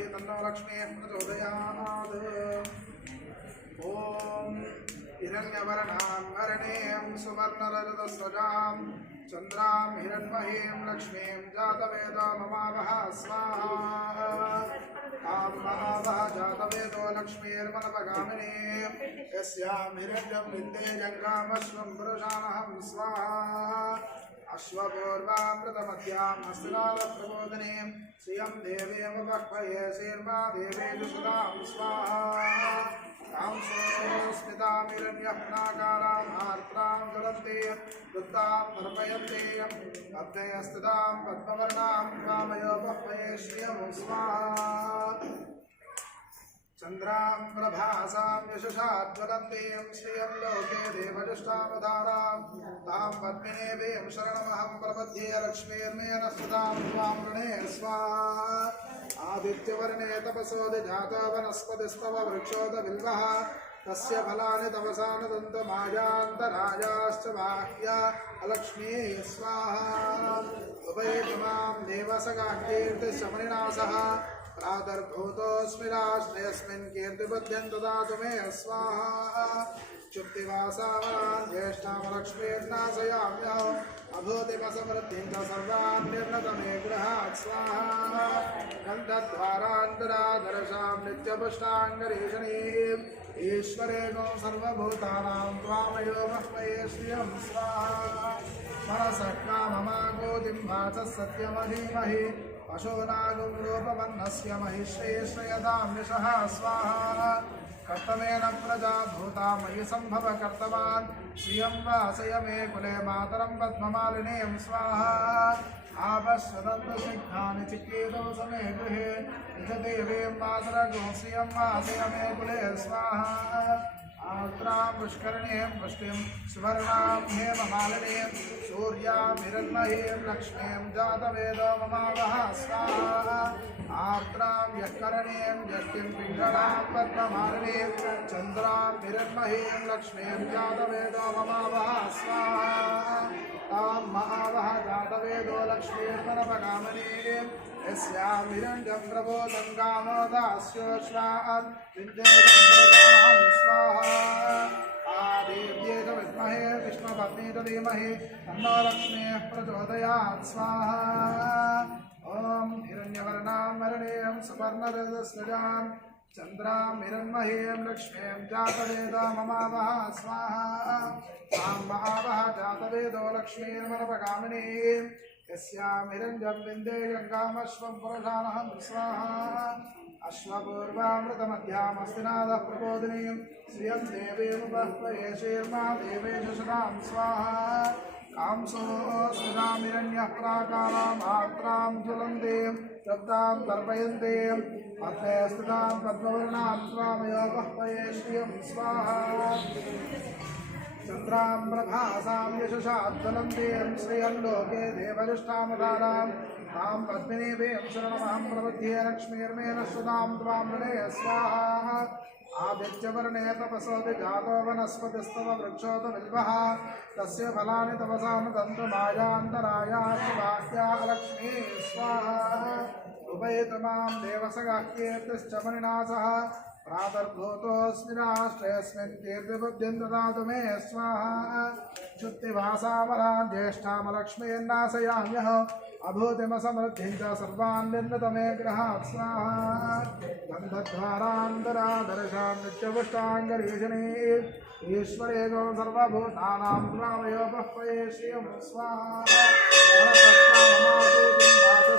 विद्महे तन्नो लक्ष्मीः प्रचोदयात्। ॐ हिरण्यवर्णां हरिणीं सुवर्णरजतस्रजां चन्द्रां हिरण्मयीं लक्ष्मीं जातवेदो ममावह स्वाहा। तां महावह जातवेदो लक्ष्मीर्मनपगामिनी यस्यां हिरण्यं विद्येयङ्गामश्वं पुरुषानहं स्वाहा। अश्वपूर्वामृतमध्याम् हस्तिनादप्रबोधिनीं श्रियं देवीमुपह्वये श्रीर्मा देवेषु सुतां स्वाहा। तां सोऽस्मितामिरण्यह्नाकारां आर्द्रां ज्वलन्तीं वृत्तां तर्पयन्तीं पद्मयस्थितां पद्मवर्णां कामयोपह्वये श्रियं स्वाहा। चन्द्रां प्रभासां यशसाज्वलन्तीं श्रियं लोके देवजुष्टावधारां तां पद्मिनीं शरणमहं प्रपद्ये लक्ष्मीर्मेण सुतां त्वां वृणे स्वाहा। आदित्यवर्णे तपसोऽधिजातो वनस्पतिस्तव वृक्षोदबिल्वः तस्य फलानि तपसानुदन्तमायान्तरायाश्च बाह्या अलक्ष्मीः स्वाहा। उभयतमां देवसगाकीर्तिशमनिनासः प्रातर्भूतोऽस्मि राष्ट्रयस्मिन् कीर्तिबुद्धिं ददातु मे स्वाहा। क्षुप्तिवासावनां ज्येष्ठामलक्ष्मीर्नाशयाम्यहम् अभूतिमसमृद्धिं च सर्वान् निर्णतमे गृहात् स्वाहा। गन्धद्वारान्तरादर्शां नित्यपुष्टाङ्गरीषणीम् ईश्वरेणो सर्वभूतानां त्वामयो मह्मये श्रियं स्वाहा। मनसः काममागोदिं वाचः सत्यमधीमहि पशूनागुं रूपवन्नस्य महिश्रेश्रयतां यशः स्वाहा। कर्तमेन प्रजा भूता मयि सम्भव कर्तवान् श्रियं वासय मे कुले मातरं पद्ममालिनीं स्वाहा। आपश्यदन्तसिद्धानि चिक्केदो समे गृहे निजदेवीं मातरगो श्रियं वासय मे कुले स्वाहा। आर्द्रां पुष्करणीं पुष्टिं सुवर्णां हेममालिनीं सूर्यां हिरण्मयीं लक्ष्मीं जातवेदो ममावह स्वाहा। आर्द्रां यःकरणीं यष्टिं पिङ्गळां पद्ममालिनीं चन्द्रां हिरण्मयीं लक्ष्मीं जातवेदो ममावह स्वाहा। तां महावह जातवेदो लक्ष्मीर्मनपगामिनीं यस्यां हिरण्यं प्रबोधं कामो दास्योश्वान् विद्येयं स्वाहा। आदेव्ये च विद्महे विष्णुपत्नी च धीमहि तन्नो लक्ष्मीः प्रचोदयात् स्वाहा। ॐ हिरण्यवर्णां हरिणीं सुवर्णरजतस्रजां चन्द्रां हिरण्मयीं लक्ष्मीं जातवेदो ममावह स्वाहा। तां महावह जातवेदो लक्ष्मीर्मनपगामिनीं यस्यां हिरण्यं विन्देयङ्गामश्वं पुरुषानहं स्वाहा। अश्वपूर्वामृतमध्याम् हस्तिनादः प्रबोधिनीं श्रियं देवीमुपह्वये श्रीर्मा देवेषु सुतां स्वाहा। कांसोऽस्मितां हिरण्यः प्राकाराम् आर्द्रां ज्वलन्तीं रक्तां तर्पयन्तीं पद्मे स्थितां पद्मवर्णां त्वामयोपह्वये श्रियं स्वाहा। चन्द्रां प्रभासां यशसाज्वलन्तीं श्रियं लोके देवजुष्टावधारां तां पद्मिनीं शरणमहं प्रपद्ये लक्ष्मीर्मेण सुतां त्वां वृणे स्वाहा। आदित्यवर्णे तपसोऽधिजातो वनस्पतिस्तव वृक्षोदबिल्वः तस्य फलानि तपसानुदन्तमायान्तरायाश्च बाह्या लक्ष्मीः स्वाहा। उभयतमां देवसगाः कीर्तिश्च मनिनासः प्रातर्भूतोऽस्मि राष्ट्रेऽस्मिन् कीर्तिबुद्धिं ददातु मे स्वाहा। क्षुप्तिवासावनां ज्येष्ठामलक्ष्मीर्नाशयाम्यहम् अभूतिमसमृद्धिं च सर्वान् निर्णतमे गृहात् स्वाहा। गन्धद्वारान्तरादर्शां नित्यपुष्टाङ्गरीषणीं ईश्वरेणो सर्वभूतानां त्वामयोपह्वये श्रियं स्वाहा।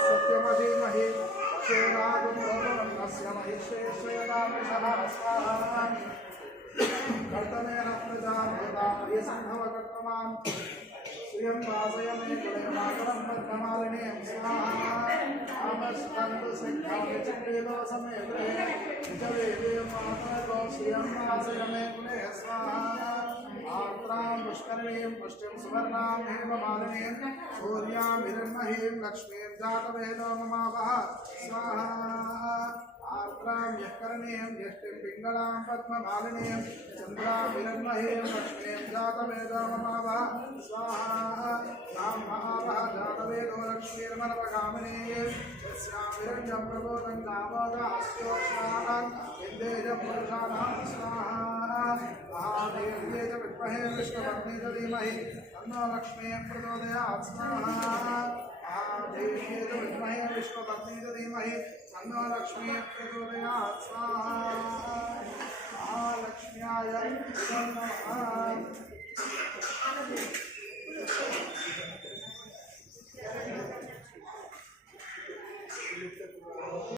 सत्यमधीमहि पशूनागुं महिश्रेश्रयतां यशः स्वाहा। कर्तमेन प्रजा भूता मयि सम्भव कर्तवान् श्रियं वासय मे कुले मातरं पद्ममालिनीं स्वाहा। आपश्यदन्तसिद्धानि चिक्केदो समे गृहे निजदेवीं मातरगो श्रियं वासय मे कुले स्वाहा। आर्द्रां पुष्करणीं पुष्टिं सुवर्णां हेममालिनीं सूर्यां हिरण्मयीं लक्ष्मीं जातवेदो ममावह स्वाहा। आत्रां यःकरणीं यष्टिं पिङ्गलां पद्ममालिनीं चन्द्राभिरन्महीं लक्ष्मीं जातवेदममावः स्वाहा तां महावः जातवेदो लक्ष्मीर्मनपगामिनी यस्याभिरञ्जं प्रबोधं कामोदास्योक्षाः विद्येजं पुरुषाणां स्वाहा महादेव्ये च विद्महे विष्णुपत्नी च धीमहि तन्नो लक्ष्मीः प्रचोदयात् स्वाहा महादेव्ये च विद्महे विष्णुपत्नी च धीमहि तन्नो लक्ष्मीः प्रचोदयात् स्वाहा महालक्ष्म्याय नमः।